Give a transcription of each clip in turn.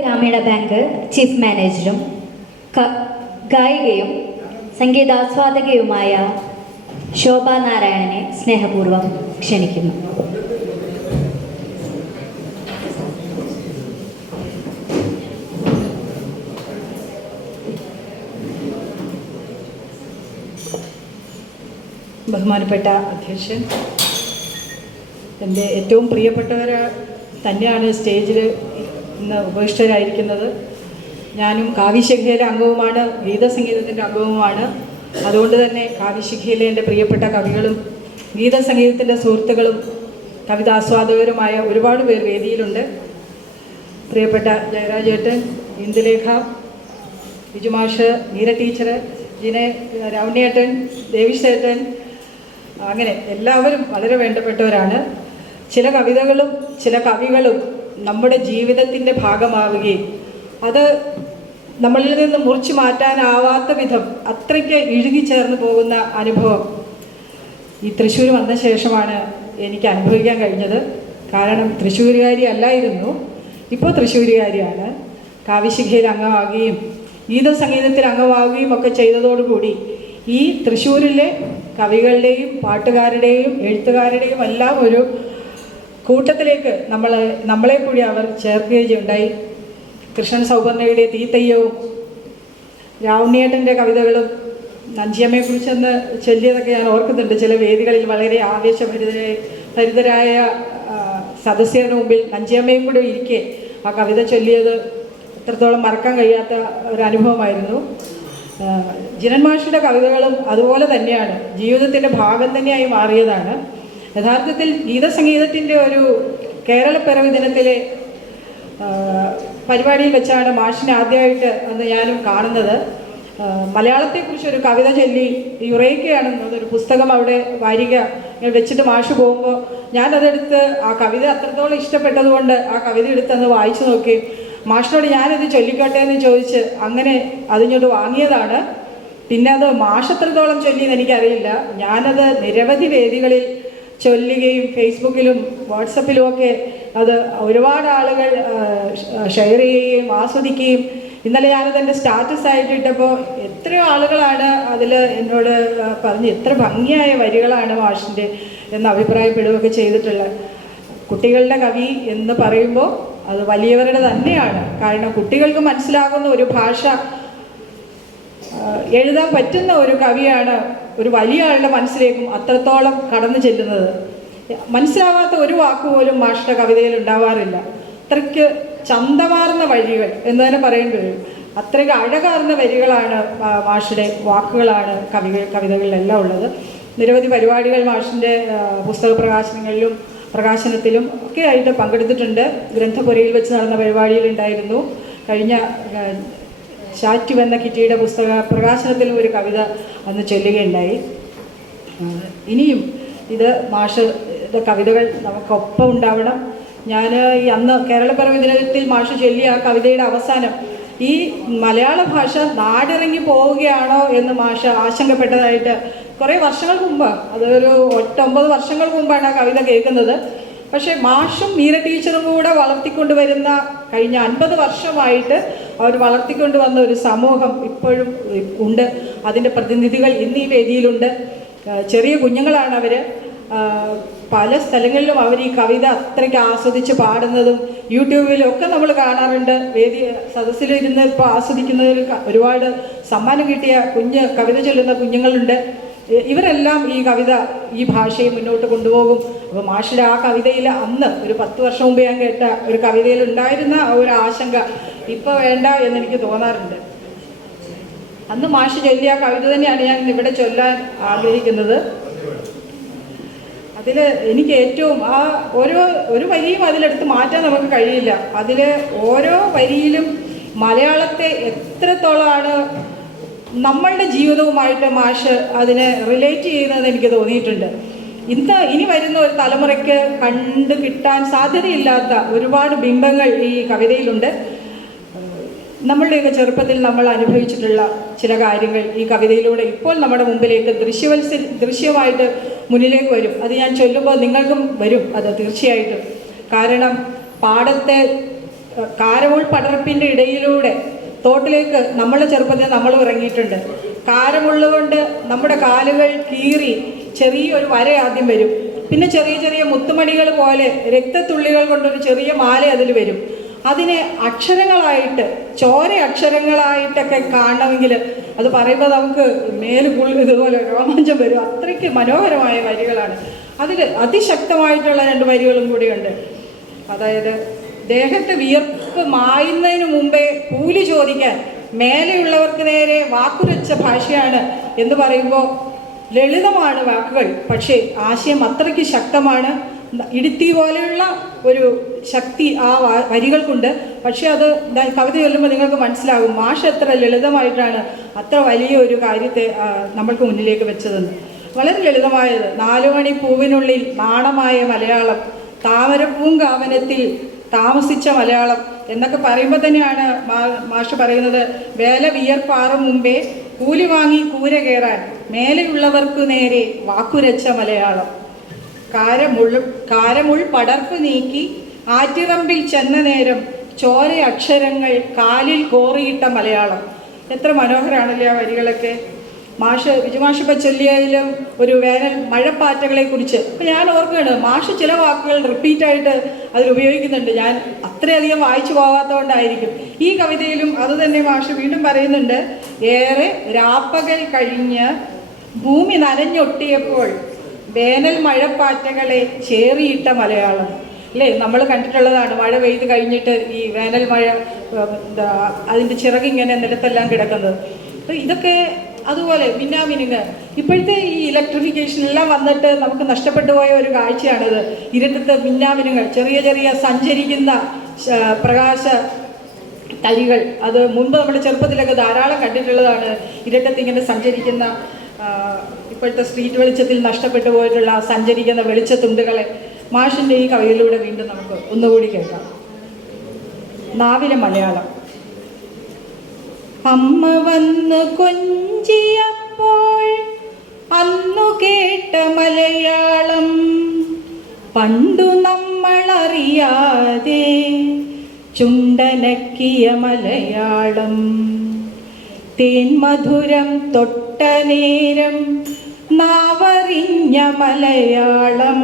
ഗ്രാമീണ bank chief മാനേജറും ഗായികയും സംഗീതാസ്വാദകയുമായ ശോഭ നാരായണനെ സ്നേഹപൂർവം ക്ഷണിക്കുന്നു. ബഹുമാനപ്പെട്ട അധ്യക്ഷൻ എന്റെ ഏറ്റവും പ്രിയപ്പെട്ടവർ തന്നെയാണ് സ്റ്റേജിൽ ഇന്ന് ഉപവിഷ്ടരായിരിക്കുന്നത് ഞാനും കാവ്യശിഖയിലെ അംഗവുമാണ് ഗീതസംഗീതത്തിന്റെ അംഗവുമാണ്. അതുകൊണ്ട് തന്നെ കാവ്യശിഖയിലെ എന്റെ പ്രിയപ്പെട്ട കവികളും ഗീതസംഗീതത്തിന്റെ സുഹൃത്തുക്കളും കവിതാസ്വാദകരുമായ ഒരുപാട് പേർ വേദിയിലുണ്ട്. പ്രിയപ്പെട്ട ജയരാജേട്ടൻ ഇന്ദുലേഖ ബിജുമാഷ് നീര ടീച്ചർ ജിനെ രൗണ്യേട്ടൻ ദേവിശേട്ടൻ അങ്ങനെ എല്ലാവരും വളരെ വേണ്ടപ്പെട്ടവരാണ്. ചില കവിതകളും ചില കവികളും നമ്മുടെ ജീവിതത്തിന്റെ ഭാഗമാവുകയും അത് നമ്മളിൽ നിന്ന് മുറിച്ചു മാറ്റാനാവാത്ത വിധം അത്രയ്ക്ക് ഇഴുകി ചേർന്ന് പോകുന്ന അനുഭവം ഈ തൃശ്ശൂർ വന്ന ശേഷമാണ് എനിക്ക് അനുഭവിക്കാൻ കഴിഞ്ഞത്. കാരണം തൃശ്ശൂരുകാരി അല്ലായിരുന്നു. ഇപ്പോൾ തൃശ്ശൂരുകാരിയാണ്. കാവ്യശിഖയിൽ അംഗമാവുകയും ഗീതസംഗീതത്തിൽ അംഗമാവുകയും ഒക്കെ ചെയ്തതോടുകൂടി ഈ തൃശ്ശൂരിലെ കവികളുടെയും പാട്ടുകാരുടെയും എഴുത്തുകാരുടെയും എല്ലാം ഒരു കൂട്ടത്തിലേക്ക് നമ്മൾ നമ്മളെ കൂടി അവർ ചേർക്കുകയുണ്ടായി. കൃഷ്ണൻ സൗപർണയുടെ തീത്തയ്യവും രാവണിയേട്ടന്റെ കവിതകളും നഞ്ചിയമ്മയെക്കുറിച്ചൊന്ന് ചൊല്ലിയതൊക്കെ ഞാൻ ഓർക്കുന്നുണ്ട്. ചില വേദികളിൽ വളരെ ആവേശഭരിതരെ ഭരിതരായ സദസ്യരുടെ മുമ്പിൽ നഞ്ചിയമ്മയും കൂടെ ഇരിക്കെ ആ കവിത ചൊല്ലിയത് എത്രത്തോളം മറക്കാൻ കഴിയാത്ത ഒരു അനുഭവമായിരുന്നു. ജിനൻ മാഷിയുടെ കവിതകളും അതുപോലെ തന്നെയാണ്. ജീവിതത്തിന്റെ ഭാഗം തന്നെയായി മാറിയതാണ്. യഥാർത്ഥത്തിൽ ഗീതസംഗീതത്തിന്റെ ഒരു കേരളപ്പിറവി ദിനത്തിലെ പരിപാടിയിൽ വെച്ചാണ് മാഷിനെ ആദ്യമായിട്ട് അന്ന് ഞാനും കാണുന്നത്. മലയാളത്തെക്കുറിച്ച് ഒരു കവിത ചൊല്ലി യുറേക്കയാണെന്നത് ഒരു പുസ്തകം അവിടെ വാരിക വെച്ചിട്ട് മാഷ് പോകുമ്പോൾ ഞാനതെടുത്ത് ആ കവിത അത്രത്തോളം ഇഷ്ടപ്പെട്ടതുകൊണ്ട് ആ കവിത എടുത്ത് അന്ന് വായിച്ചു നോക്കി. മാഷിനോട് ഞാനിത് ചൊല്ലിക്കോട്ടെ എന്ന് ചോദിച്ച് അങ്ങനെ അതിനോട് വാങ്ങിയതാണ്. പിന്നെ അത് മാഷത്രത്തോളം ചൊല്ലിയെന്ന് എനിക്കറിയില്ല. ഞാനത് നിരവധി വേദികളിൽ ചൊല്ലുകയും ഫേസ്ബുക്കിലും വാട്സപ്പിലും ഒക്കെ അത് ഒരുപാട് ആളുകൾ ഷെയർ ചെയ്യുകയും ആസ്വദിക്കുകയും ഇന്നലെ ഞാനത് എന്റെ സ്റ്റാറ്റസ് ആയിട്ട് ഇട്ടപ്പോൾ എത്രയോ ആളുകളാണ് അതിൽ എന്നോട് പറഞ്ഞ് എത്ര ഭംഗിയായ വരികളാണ് മാഷിന്റെ എന്ന് അഭിപ്രായപ്പെടുകയൊക്കെ ചെയ്തിട്ടുള്ളത്. കുട്ടികളുടെ കവി എന്ന് പറയുമ്പോൾ അത് വലിയവരുടെ തന്നെയാണ്. കാരണം കുട്ടികൾക്ക് മനസ്സിലാകുന്ന ഒരു ഭാഷ എഴുതാൻ പറ്റുന്ന ഒരു കവിയാണ് ഒരു വലിയ ആളുടെ മനസ്സിലേക്കും അത്രത്തോളം കടന്നു ചെല്ലുന്നത്. മനസ്സിലാവാത്ത ഒരു വാക്ക് പോലും മാഷിയുടെ കവിതയിൽ ഉണ്ടാവാറില്ല. അത്രയ്ക്ക് ചന്തമാർന്ന വഴികൾ എന്ന് തന്നെ പറയേണ്ടി വരും അത്രയ്ക്ക് അഴകാർന്ന വരികളാണ് മാഷിന്റെ വാക്കുകളാണ് കവികൾ കവിതകളിലെല്ലാം ഉള്ളത്. നിരവധി പരിപാടികൾ മാഷിന്റെ പുസ്തക പ്രകാശനങ്ങളിലും പ്രകാശനത്തിലും ഒക്കെ ആയിട്ട് പങ്കെടുത്തിട്ടുണ്ട്. ഗ്രന്ഥപുരയിൽ വെച്ച് നടന്ന പരിപാടിയിലുണ്ടായിരുന്നു കഴിഞ്ഞ ആഹ് ശാറ്റ് എന്ന കിറ്റിയുടെ പുസ്തക പ്രകാശനത്തിൽ ഒരു കവിത അന്ന് ചൊല്ലുകയുണ്ടായി. ഇനിയും ഇത് മാഷ് കവിതകൾ നമുക്കൊപ്പം ഉണ്ടാവണം. ഞാൻ ഈ അന്ന് കേരളപ്പിറവി ദിനത്തിൽ മാഷ് ചൊല്ലിയ ആ കവിതയുടെ അവസാനം ഈ മലയാള ഭാഷ നാടിറങ്ങി പോവുകയാണോ എന്ന് മാഷ ആശങ്കപ്പെട്ടതായിട്ട് കുറേ വർഷങ്ങൾക്ക് മുമ്പ് അതൊരു ഒറ്റൊമ്പത് വർഷങ്ങൾക്ക് മുമ്പാണ് ആ കവിത കേൾക്കുന്നത്. പക്ഷേ മാഷും മീര ടീച്ചറും കൂടെ വളർത്തിക്കൊണ്ടുവരുന്ന കഴിഞ്ഞ അൻപത് വർഷമായിട്ട് അവർ വളർത്തിക്കൊണ്ട് വന്ന ഒരു സമൂഹം ഇപ്പോഴും ഉണ്ട്. അതിന്റെ പ്രതിനിധികൾ ഇന്ന് ഈ വേദിയിലുണ്ട് ചെറിയ കുഞ്ഞുങ്ങളാണ് അവർ പല സ്ഥലങ്ങളിലും അവർ ഈ കവിത അത്രയ്ക്ക് ആസ്വദിച്ച് പാടുന്നതും യൂട്യൂബിലും ഒക്കെ നമ്മൾ കാണാറുണ്ട്. വേദി സദസ്സിലിരുന്ന് ഇപ്പോൾ ആസ്വദിക്കുന്നതിൽ ഒരുപാട് സമ്മാനം കിട്ടിയ കുഞ്ഞ് കവിത ചൊല്ലുന്ന കുഞ്ഞുങ്ങളുണ്ട്. ഇവരെല്ലാം ഈ കവിത ഈ ഭാഷയെ മുന്നോട്ട് കൊണ്ടുപോകും. അപ്പോൾ മാഷിയുടെ ആ കവിതയിൽ അന്ന് ഒരു പത്ത് വർഷം മുമ്പ് ഞാൻ കേട്ട ഒരു കവിതയിൽ ഉണ്ടായിരുന്ന ഒരു ആശങ്ക ഇപ്പോൾ വേണ്ട എന്ന് എനിക്ക് തോന്നാറുണ്ട്. അന്ന് മാഷ് ചൊല്ലിയ കവിത തന്നെയാണ് ഞാൻ ഇവിടെ ചൊല്ലാൻ ആഗ്രഹിക്കുന്നത്. അതിൽ എനിക്ക് ഏറ്റവും ആ ഓരോ ഒരു വരിയും അതിലെടുത്ത് മാറ്റാൻ നമുക്ക് കഴിയില്ല. അതിൽ ഓരോ വരിയിലും മലയാളത്തെ എത്രത്തോളമാണ് നമ്മളുടെ ജീവിതവുമായിട്ട് മാഷ് അതിനെ റിലേറ്റ് ചെയ്യുന്നത് എനിക്ക് തോന്നിയിട്ടുണ്ട്. ഇന്ന് ഇനി വരുന്ന ഒരു തലമുറയ്ക്ക് കണ്ടു കിട്ടാൻ സാധ്യതയില്ലാത്ത ഒരുപാട് ബിംബങ്ങൾ ഈ കവിതയിലുണ്ട്. നമ്മളുടെയൊക്കെ ചെറുപ്പത്തിൽ നമ്മൾ അനുഭവിച്ചിട്ടുള്ള ചില കാര്യങ്ങൾ ഈ കവിതയിലൂടെ ഇപ്പോൾ നമ്മുടെ മുമ്പിലേക്ക് ദൃശ്യവത്സ ദൃശ്യമായിട്ട് മുന്നിലേക്ക് വരും. അത് ഞാൻ ചൊല്ലുമ്പോൾ നിങ്ങൾക്കും വരും അത് തീർച്ചയായിട്ടും. കാരണം പാടത്തെ കാരമുൾ പടർപ്പിന്റെ ഇടയിലൂടെ തോട്ടിലേക്ക് നമ്മളെ ചെറുപ്പത്തിൽ നമ്മൾ ഇറങ്ങിയിട്ടുണ്ട്. കാരമുള്ളതുകൊണ്ട് നമ്മുടെ കാലുകൾ കീറി ചെറിയൊരു വര ആദ്യം വരും. പിന്നെ ചെറിയ ചെറിയ മുത്തുമണികൾ പോലെ രക്തത്തുള്ളികൾ കൊണ്ടൊരു ചെറിയ മാല അതിൽ വരും. അതിനെ അക്ഷരങ്ങളായിട്ട് ചോര അക്ഷരങ്ങളായിട്ടൊക്കെ കാണണമെങ്കിൽ അത് പറയുമ്പോൾ നമുക്ക് മേലു പുള്ളി ഇതുപോലെ രോമാഞ്ചം വരും. അത്രയ്ക്ക് മനോഹരമായ വരികളാണ്. അതിൽ അതിശക്തമായിട്ടുള്ള രണ്ട് വരികളും കൂടിയുണ്ട്. അതായത് ദേഹത്തെ വിയർപ്പ് മായുന്നതിന് മുമ്പേ കൂലി ചോദിക്കാൻ മേലെയുള്ളവർക്ക് നേരെ വാക്കുരച്ച ഭാഷയാണ് എന്ന് പറയുമ്പോൾ ലളിതമാണ് വാക്കുകൾ. പക്ഷേ ആശയം അത്രയ്ക്ക് ശക്തമാണ്. ഇടുത്തി പോലെയുള്ള ഒരു ശക്തി ആ വരികൾ വരികൾക്കുണ്ട്. പക്ഷേ അത് കവിത ചൊല്ലുമ്പോൾ നിങ്ങൾക്ക് മനസ്സിലാകും. മാഷ് എത്ര ലളിതമായിട്ടാണ് അത്ര വലിയ ഒരു കാര്യത്തെ നമ്മൾക്ക് മുന്നിലേക്ക് വെച്ചതെന്ന്. വളരെ ലളിതമായത്. നാലുമണി പൂവിനുള്ളിൽ നാണമായ മലയാളം താമരപ്പൂങ്കാവനത്തിൽ താമസിച്ച മലയാളം എന്നൊക്കെ പറയുമ്പോൾ തന്നെയാണ് മാഷ് പറയുന്നത് വേല വിയർപ്പാറും മുമ്പേ കൂലി വാങ്ങി കൂര കയറാൻ മേലെയുള്ളവർക്കു നേരെ വാക്കുരച്ച മലയാളം. കാരമുൾ കാരമുൾ പടർപ്പ് നീക്കി ആറ്റിറമ്പിൽ ചെന്ന നേരം ചോര അക്ഷരങ്ങൾ കാലിൽ കോറിയിട്ട മലയാളം. എത്ര മനോഹരമാണല്ലേ ആ വരികളൊക്കെ. മാഷ് വിജുമാഷ് ചൊല്ലിയായാലും ഒരു വേനൽ മഴപ്പാറ്റകളെ കുറിച്ച്. അപ്പം ഞാൻ ഓർക്കുകയാണ് മാഷ് ചില വാക്കുകൾ റിപ്പീറ്റായിട്ട് അതിൽ ഉപയോഗിക്കുന്നുണ്ട്. ഞാൻ അത്രയധികം വായിച്ചു പോകാത്തതുകൊണ്ടായിരിക്കും ഈ കവിതയിലും അത് തന്നെ മാഷ് വീണ്ടും പറയുന്നുണ്ട് ഏറെ രാപ്പകൽ കഴിഞ്ഞ് ഭൂമി നനഞ്ഞൊട്ടിയപ്പോൾ വേനൽ മഴപ്പാറ്റകളെ ചേറിയിട്ട മലയാളം. അല്ലേ? നമ്മൾ കണ്ടിട്ടുള്ളതാണ്. മഴ പെയ്ത് കഴിഞ്ഞിട്ട് ഈ വേനൽ മഴ എന്താ അതിന്റെ ചിറകിങ്ങനെ നിലത്തെല്ലാം കിടക്കുന്നത്. അപ്പോൾ ഇതൊക്കെ അതുപോലെ മിന്നാമിനുങ്ങ്. ഇപ്പോഴത്തെ ഈ ഇലക്ട്രിഫിക്കേഷൻ എല്ലാം വന്നിട്ട് നമുക്ക് നഷ്ടപ്പെട്ടു പോയ ഒരു കാഴ്ചയാണിത്. ഇരുട്ടത്ത് മിന്നാമിനുങ്ങൾ ചെറിയ ചെറിയ സഞ്ചരിക്കുന്ന പ്രകാശ തരികൾ. അത് മുൻപ് നമ്മുടെ ചെറുപ്പത്തിലൊക്കെ ധാരാളം കണ്ടിട്ടുള്ളതാണ്. ഇരട്ടത്തിങ്ങനെ സഞ്ചരിക്കുന്ന ഇപ്പോഴത്തെ സ്ട്രീറ്റ് വെളിച്ചത്തിൽ നഷ്ടപ്പെട്ടു പോയിട്ടുള്ള സഞ്ചരിക്കുന്ന വെളിച്ചത്തുണ്ടുകളെ മാഷിന്റെ ഈ കവിതയിലൂടെ വീണ്ടും നമുക്ക് ഒന്നുകൂടി കേൾക്കാം. നാവിലെ മലയാളം. അമ്മ വന്ന് കൊഞ്ചിയപ്പോൾ അന്നു കേട്ട മലയാളം. പണ്ടു നമ്മൾ നമ്മളറിയാതെ ചുണ്ടനക്കിയ മലയാളം. തേൻമധുരം തൊട്ട നേരം നാവറിഞ്ഞ മലയാളം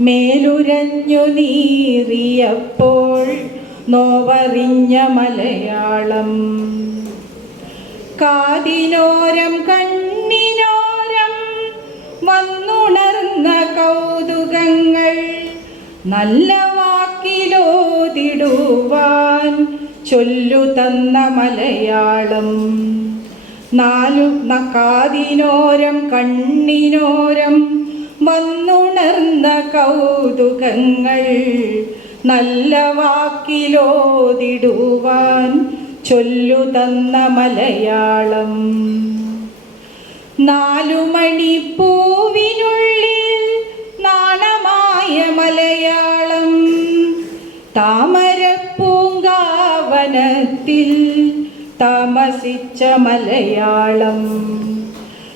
മേലുരഞ്ഞു നീറിയപ്പോൾ നോവറിഞ്ഞ മലയാളം. കാതിനോരം കണ്ണിനോരം വന്നുണർന്ന കൗതുകങ്ങൾ നല്ല വാക്കിലോതിടുവാൻ ചൊല്ലു തന്ന മലയാളം. നാലു നക്കാതിനോരം കാതിനോരം കണ്ണിനോരം വന്നുണർന്ന കൗതുകങ്ങൾ നല്ല വാക്കിലോതിടുവാൻ ചൊല്ലു തന്ന മലയാളം. നാലു മണിപ്പൂവിനുള്ളിൽ നാണമായ മലയാളം താമരപ്പൂങ്കാവനത്തിൽ താമസിച്ച മലയാളം.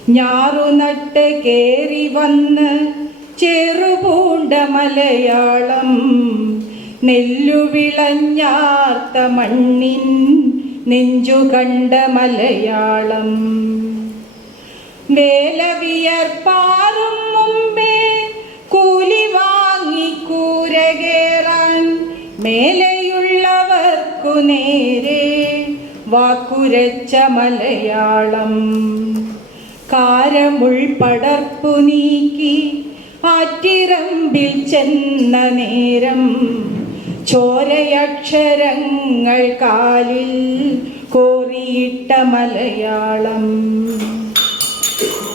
ഞാറുനട്ട് കേറി വന്ന് ചെറുപൂണ്ട മലയാളം. നെല്ലുവിളഞ്ഞാർത്ത മണ്ണിൻ നെഞ്ചു കണ്ട മലയാളം വേലവിയർപ്പാറും മുമ്പേ കൂലി വാങ്ങി കൂരകേറാൻ മേലെയുള്ളവർക്കു വാക്കുരച്ച മലയാളം. കാരമുൾപടർപ്പു നീക്കി ആറ്റിറമ്പിൽ ചെന്ന നേരം ചോരയക്ഷരങ്ങൾ കാലിൽ കോറിയിട്ട മലയാളം.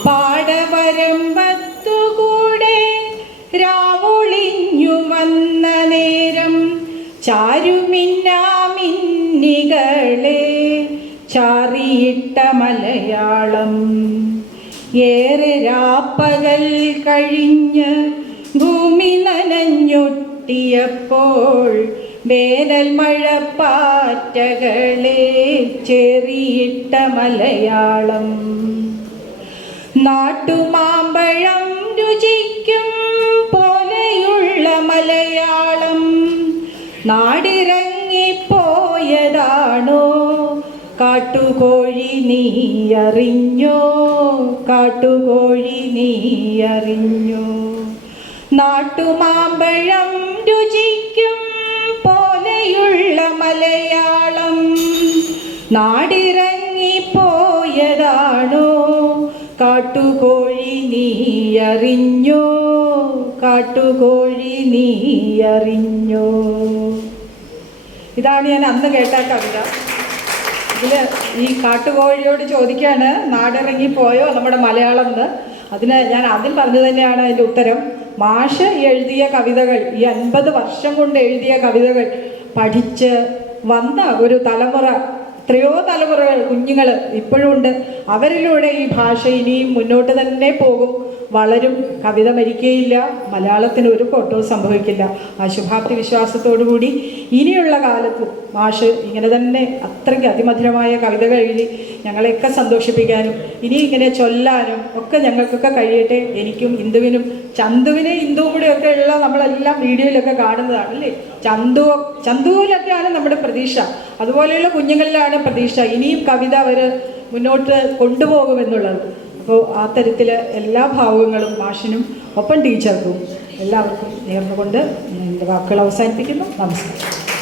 പാടവരമ്പത്തുകൂടെ രാവുളിഞ്ഞു വന്ന നേരം ചാരുമിന്നാമിന്നികളെ ചാറിയിട്ട മലയാളം. ഏറെ രാപ്പകൽ കഴിഞ്ഞ് ഭൂമി നനഞ്ഞൊട്ടിയപ്പോൾ വേനൽ മഴപ്പാറ്റകളെ ചെറിയിട്ട മലയാളം. നാട്ടുമാമ്പഴം രുചിക്കും പോലെയുള്ള മലയാളം. നാടിറങ്ങി കാട്ടുകോഴി നീ അറിഞ്ഞോ കാട്ടുകോഴി നീ അറിഞ്ഞോ നാട്ടുമാമ്പഴം രുചിക്കും പോലെയുള്ള മലയാളം. നാടിറങ്ങി പോയതാണോ കാട്ടുകോഴി നീ അറിഞ്ഞോ കാട്ടുകോഴി നീ അറിഞ്ഞോ ഇതാണ് ഞാൻ അന്ന് കേട്ട കവിത. ഇതിൽ ഈ കാട്ടുകോഴിയോട് ചോദിക്കാണ് നാടിറങ്ങി പോയോ നമ്മുടെ മലയാളം എന്ന് അതിന് ഞാൻ ആദ്യം പറഞ്ഞു തന്നെയാണ് അതിന്റെ ഉത്തരം. മാഷ് എഴുതിയ കവിതകൾ ഈ അൻപത് വർഷം കൊണ്ട് എഴുതിയ കവിതകൾ പഠിച്ച് വന്ന ഒരു തലമുറ എത്രയോ തലമുറകൾ കുഞ്ഞുങ്ങൾ ഇപ്പോഴും ഉണ്ട്. അവരിലൂടെ ഈ ഭാഷ ഇനിയും മുന്നോട്ട് തന്നെ പോകും. വളരും. കവിത മരിക്കുകയില്ല മലയാളത്തിന് ഒരു കോട്ടവും സംഭവിക്കില്ല. ആ ശുഭാപ്തി വിശ്വാസത്തോടുകൂടി ഇനിയുള്ള കാലത്ത് മാഷ് ഇങ്ങനെ തന്നെ അത്രയ്ക്ക് അതിമധുരമായ കവിതകൾ എഴുതി ഞങ്ങളെയൊക്കെ സന്തോഷിപ്പിക്കാനും ഇനി ഇങ്ങനെ ചൊല്ലാനും ഒക്കെ ഞങ്ങൾക്കൊക്കെ കഴിയട്ടെ. എനിക്കും ഇന്ദുവിനും ചന്തുവിനെ ഇന്ദുവും കൂടെ ഒക്കെ ഉള്ള നമ്മളെല്ലാം വീഡിയോയിലൊക്കെ കാണുന്നതാണ് അല്ലേ? ചന്തു ചന്തുവിലൊക്കെയാണ് നമ്മുടെ പ്രതീക്ഷ. അതുപോലെയുള്ള കുഞ്ഞുങ്ങളിലാണ് പ്രതീക്ഷ. ഇനിയും കവിത അവർ മുന്നോട്ട് കൊണ്ടുപോകുമെന്നുള്ളത്. അപ്പോൾ ആ തരത്തിൽ എല്ലാ ഭാവങ്ങളും മാഷിനും ഒപ്പം ടീച്ചർക്കും എല്ലാവർക്കും നേർന്നുകൊണ്ട് എന്റെ വാക്കുകൾ അവസാനിപ്പിക്കുന്നു. നമസ്കാരം.